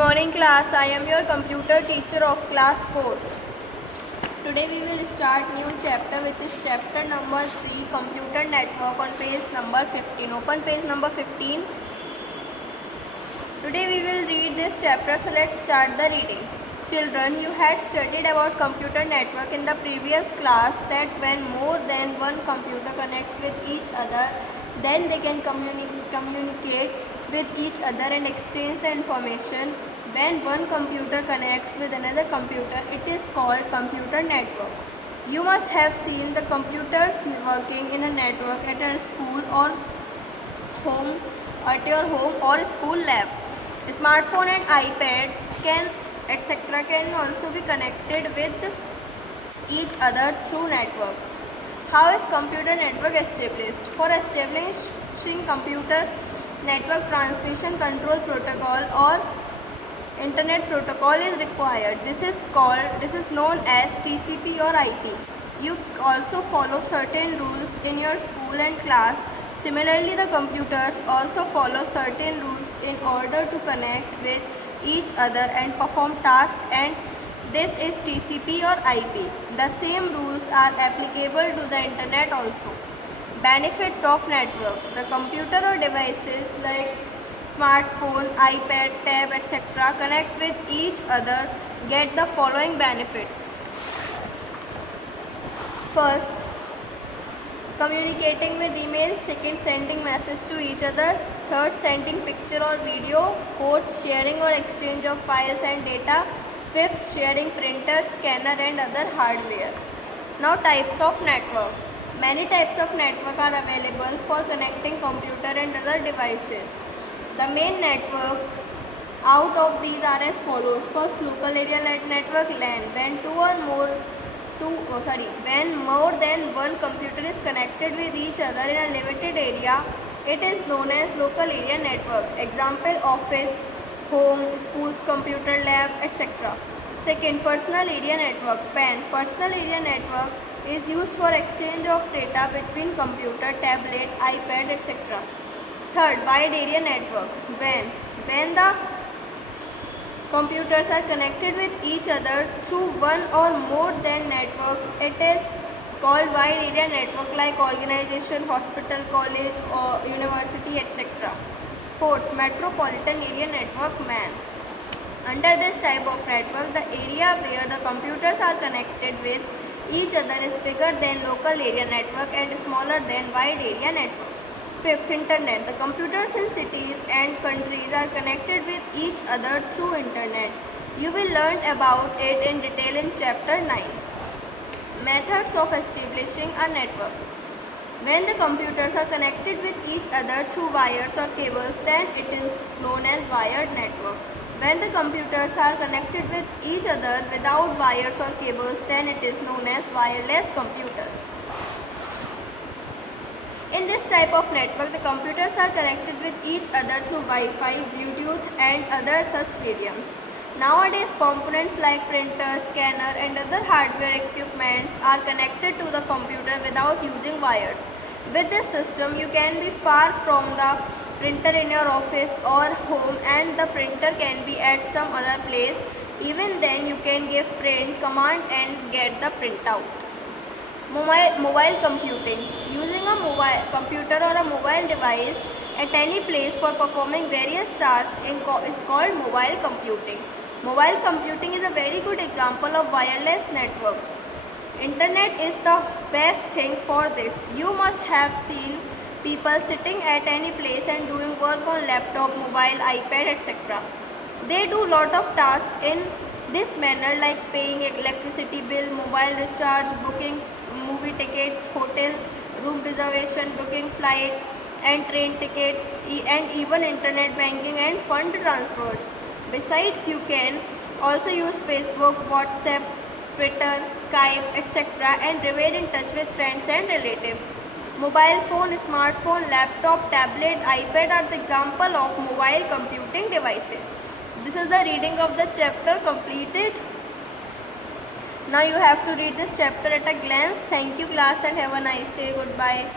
morning class. I am your computer teacher of class 4. Today we will start new chapter, which is chapter number 3, computer network, on page number 15. Open page number 15. Today we will read this chapter, so let's start the reading. Children, you had studied about computer network in the previous class that when more than one computer connects with each other, then they can communicate with each other and exchange the information. When one computer connects with another computer, it is called computer network. You must have seen the computers working in a network at a school or home, at your home or school lab. Smartphone and iPad etc. can also be connected with each other through network. How is computer network established? For establishing computer network, transmission control protocol or internet protocol is required. This is known as TCP or IP. You also follow certain rules in your school and class. Similarly, the computers also follow certain rules in order to connect with each other and perform tasks, and this is TCP or IP. The same rules are applicable to the internet also. Benefits of network. The computer or devices like smartphone, iPad, tab, etc. connect with each other get the following benefits. First, communicating with email. Second, sending message to each other. Third, sending picture or video. Fourth, sharing or exchange of files and data. Fifth, sharing printer, scanner and other hardware. Now, types of network. Many types of network are available for connecting computer and other devices. The main networks out of these are as follows. First, local area network LAN. When more than one computer is connected with each other in a limited area, it is known as local area network. Example, office, home, schools, computer lab, etc. Second, personal area network PAN. Personal area network is used for exchange of data between computer, tablet, iPad, etc. Third, wide area network WAN. When the computers are connected with each other through one or more than networks, it is called wide area network, like organization, hospital, college or university, etc. Fourth, metropolitan area network MAN. Under this type of network, the area where the computers are connected with each other is bigger than local area network and smaller than wide area network. Fifth, internet. The computers in cities and countries are connected with each other through internet. You will learn about it in detail in chapter 9. Methods of establishing a network. When the computers are connected with each other through wires or cables, then it is known as wired network. When the computers are connected with each other without wires or cables, then it is known as wireless computer. In this type of network, the computers are connected with each other through Wi-Fi, Bluetooth and other such mediums. Nowadays, components like printer, scanner and other hardware equipments are connected to the computer without using wires. With this system, you can be far from the printer in your office or home, and the printer can be at some other place. Even then, you can give print command and get the printout. Mobile computing. Using a mobile computer or a mobile device at any place for performing various tasks is called mobile computing. Mobile computing is a very good example of wireless network. Internet is the best thing for this. You must have seen people sitting at any place and doing work on laptop, mobile, iPad, etc. They do lot of tasks in this manner, like paying electricity bill, mobile recharge, booking movie tickets, hotel room reservation, booking flight and train tickets, and even internet banking and fund transfers. Besides, you can also use Facebook, WhatsApp, Twitter, Skype, etc. and remain in touch with friends and relatives. Mobile phone, smartphone, laptop, tablet, iPad are the example of mobile computing devices. This is the reading of the chapter completed. Now you have to read this chapter at a glance. Thank you class and have a nice day. Goodbye.